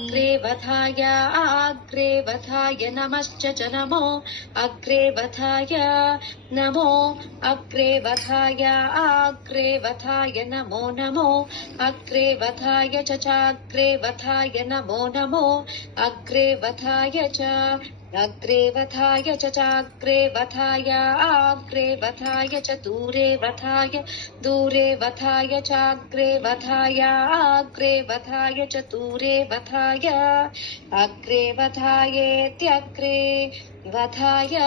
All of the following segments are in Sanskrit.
अग्रे वधाय नमश्च च नमो अग्रे वधाय नमो अग्रे वधाय नमो नमो अग्रे वधाय चाग्रे वधाय नमो नमो अग्रे वधाय च अग्रे वधाय चाग्रे वधाय आग्रे वधाय च दूरे वधाय चाग्रे वधाय आग्रे वधाय च दूरे वधाय अग्रे वधायेत्यग्रे वधाय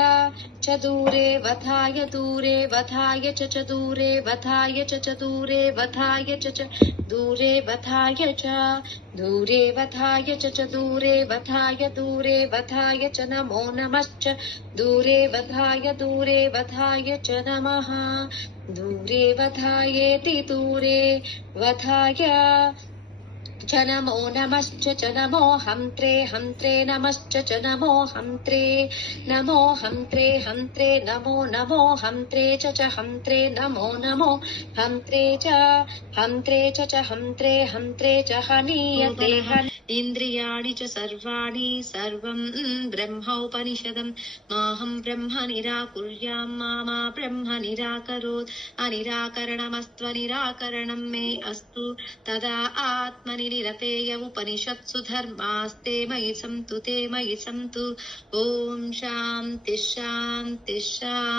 च दूरे वधाय च दूरे वधाय च दूरे वधाय च दूरे वधाय च दूरे वधाय च दूरे वधाय च नमो नमश्च दूरे वधाय च नमः दूरे वधायेति दूरे वधाय च नमो नमश्च च नमो हन्त्रे नमश्च च नमो हन्त्रे नमो हन्त्रे नमो हन्त्रे च हन्त्रे नमो हन्त्रे च हन्त्रे च हनीयते इन्द्रियाणि च सर्वाणि सर्वं ब्रह्मोपनिषदं माहं ब्रह्म निराकुर्यां मा ब्रह्म निराकरोत् अनिराकरणमस्त्वनिराकरणं मे अस्तु तदा आत्मनि निरतेय उपनिषत्सु धर्मास्ते मयि सन्तु ॐ शान्ति शान्ति शान्ति।